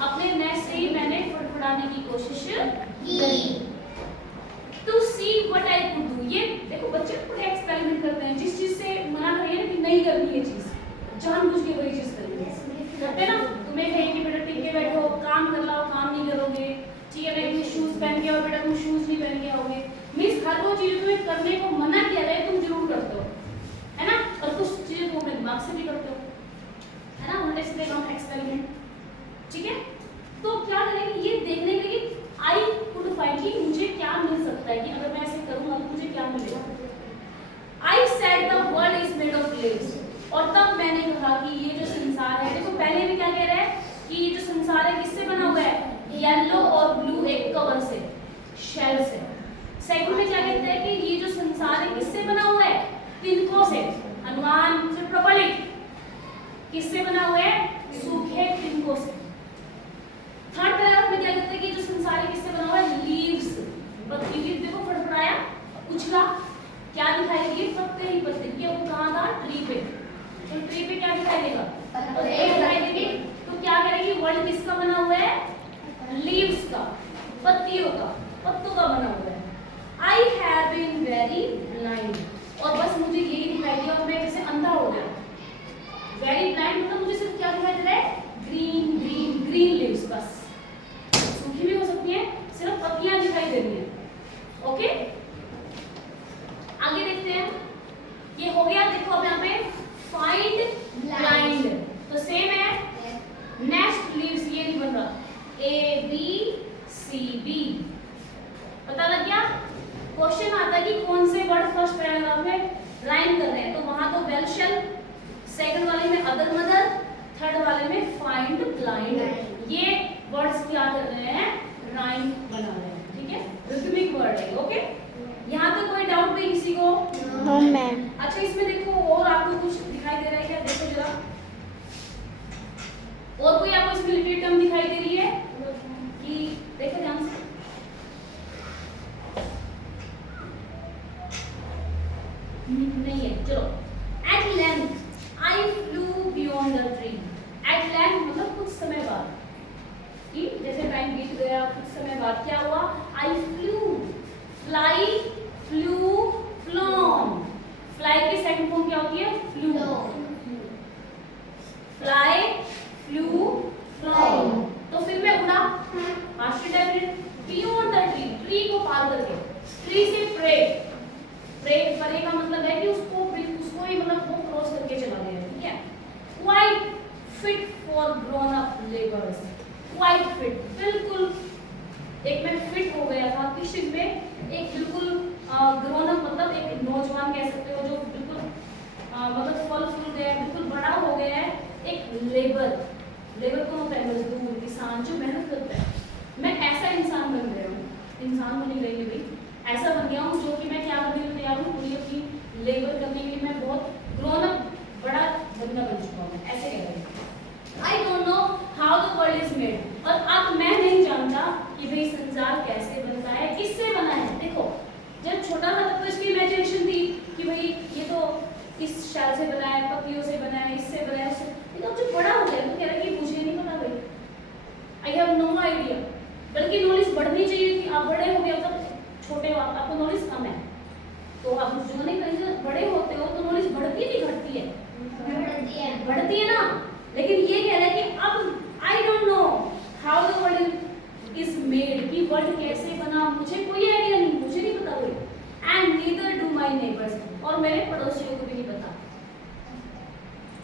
अपने नेस्ट से ही मैंने फड़फड़ाने की कोशिश की। To see what I could do. ये देखो बच्चे पूरे एक्सपेरिमेंट करते हैं, जिस चीज से मना करिए ना कि नहीं करनी ये चीज, जानबूझ के वही चीज करते हैं ना। तुम्हें कहें कि बेटा टिक के बैठो, काम कर लाओ, काम नहीं करोगे, ठीक है। मैं शूज पहन के आओ, बेटा तुम शूज नहीं पहन के आओगे। मींस हर वो चीज तुम्हें करने को मना किया जाए तुम जरूर करते हो, है ना। और कुछ चीजें तुम अपने दिमाग से भी करते हो, है ना। उल्टे सीधे काम एक्सपेरिमेंट, ठीक है। तो क्या करेंगे, ये देखने के लिए आई कुड फाइंड कि मुझे क्या मिल सकता है, कि अगर मैं ऐसे करूंगा तो मुझे क्या मिलेगा। I said the world is made of leaves. और तब मैंने कहा कि ये जो संसार है, देखो पहले भी क्या कह रहा है कि ये जो संसार है किससे बना हुआ है, येलो और ब्लू एक कवर से, शेल से। सेकंड में क्या कहता है कि ये जो संसार है किससे बना हुआ है, तिनकों से, हनुमान से प्रबलित। किससे बना हुआ है, सूखे तिनकों से। थर्ड पैराग्राफ में क्या कहते हैं कि जो संसार है किससे बना हुआ है, लीव्स, पत्ती। लीव देखो फड़फड़ाया, उछला, क्या दिखाई देगी, पत्ते ही पत्ते। क्या वो कहाँ था, ट्री पे। तो ट्री पे क्या दिखाई देगा, पत्ते दिखाई देंगे। तो क्या करेंगे, वर्ल्ड किसका बना हुआ है, लीव्स का, पत्तियों का, पत्तों का बना हुआ है। I have been very blind. और बस मुझे यही दिखाई दिया और मैं जैसे अंधा हो गया। वेरी ब्लाइंड मतलब मुझे सिर्फ क्या दिखाई दे रहा है, ग्रीन ग्रीन ग्रीन लीव्स, बस। सूखी भी हो सकती है, सिर्फ पत्तियां दिखाई दे रही हैं। ओके, आगे देखते हैं। ये हो गया, देखो अब यहाँ पे फाइंड ब्लाइंड, तो सेम है। नेक्स्ट लीव्स, ये नहीं बन रहा, ए बी सी बी, पता लग गया। क्वेश्चन आता है कि कौन से वर्ड फर्स्ट पैराग्राफ में राइम कर रहे हैं, तो वहां तो वेल शेल, सेकंड वाले में अदर मदर, थर्ड वाले में फाइंड ब्लाइंड। ये वर्ड्स क्या कर रहे हैं, राइम बना रहे हैं, ठीक है। रिदमिक वर्ड है, ओके। यहाँ तो कोई डाउट नहीं किसी को? हाँ मैम। अच्छा, इसमें देखो और आपको कुछ दिखाई दे रहा है क्या, देखो जरा। और कोई आपको इसमें रिलेटेड टर्म दिखाई दे रही है कि, देखो ध्यान से। नहीं है, चलो। At length I flew beyond the tree. At length मतलब कुछ समय बाद, कि जैसे टाइम बीत गया, कुछ समय बाद क्या हुआ, I flew, fly, flew, flown. Fly की सेकंड फॉर्म क्या होती है, फ्लू। Fly, flew, phloem. तो फिर मैं उड़ा, past definite, beyond the tree, tree को पार करके। ट्री से प्रे, प्रे परे का मतलब है कि उसको ही मतलब वो क्रॉस करके चला गया, ठीक है। Quite fit for grown up labours. Quite fit, बिल्कुल एक मैं फिट हो गया था किस चीज में, एक बिल्कुल ग्रोन अप मतलब एक नौजवान कह सकते हो, जो बिल्कुल मतलब फल फूल गया, बिल्कुल बड़ा हो गया है। एक लेबर, लेबर कौन होता है, मजदूर, किसान, जो मेहनत करता है। मैं ऐसा इंसान बन गया हूँ, इंसान बन गई भाई, ऐसा बन गया हूँ जो कि मैं क्या करने के लिए तैयार हूँ, पूरी अपनी लेबर करने के लिए मैं बहुत ग्रोन अप, बड़ा बंदा बन चुका हूँ, ऐसे कह रहे हैं। I don't know how the world is made. और अब मैं नहीं जानता कि भाई संसार कैसे बनता है, किससे बना है। देखो जब छोटा था तब तो इसकी इमेजिनेशन थी कि भाई ये तो इस शैल से बना है, पत्तियों से बना है, इससे बना है, उससे। लेकिन अब जब बड़ा हो गया तो कह रहा है कि मुझे नहीं पता भाई, आई हैव नो आइडिया। बल्कि नॉलेज बढ़नी चाहिए थी, आप बड़े हो गए तब छोटे हो, आपको नॉलेज कम है, तो आप जो नहीं करेंगे, बड़े होते हो तो नॉलेज बढ़ती है, नहीं घटती है, बढ़ती है ना। लेकिन ये कह रहा है कि अब I don't know how the world is made, कि वर्ल्ड कैसे बना, मुझे कोई आइडिया नहीं, मुझे नहीं पता कोई। And neither do my neighbours, और मेरे पड़ोसियों को भी नहीं पता।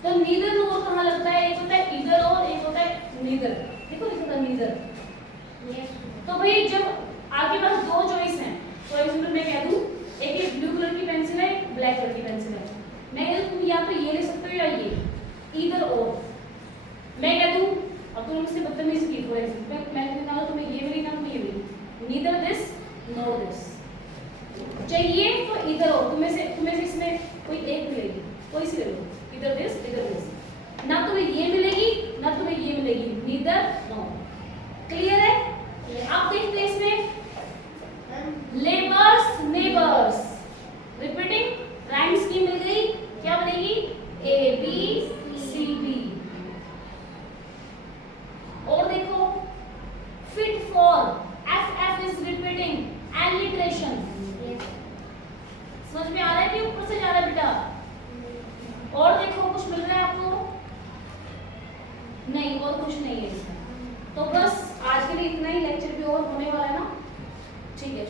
तो नीदर नो कहाँ लगता है, एक होता है इधर और एक होता है नीदर। देखो लिखा था नीदर। तो भाई जब आपके पास दो चॉइस हैं, फॉर एग्जांपल मैं कह दूं एक ब्लू कलर की पेंसिल है, एक ब्लैक कलर की पेंसिल है, मैं कह दूं तुम या तो ये ले सकते हो या ये, इधर और। मैं कह दूं अब तुम मुझसे बदतमीजी की, फॉर एग्जांपल मैं कहना तुम्हें ये मिली ना, तुम्हें ये मिली, नीदर दिस नॉर दिस, चाहिए तो इधर और। तुम्हें से इसमें कोई एक मिलेगी, कोई सी ले लो, इधर दिस, ना तुम्हें ये मिलेगी ना तुम्हें ये मिलेगी, नीदर नॉर। क्लियर है? अब देखते हैं इसमें labours neighbours, repeating rhyme scheme मिल गई, क्या बनेगी, ए बी सी बी। और देखो भी ऊपर से जा रहा है बेटा। और देखो कुछ मिल रहा है आपको? नहीं, और कुछ नहीं है इसमें। तो बस आज के लिए इतना ही, लेक्चर भी और होने वाला है ना। ठीक है।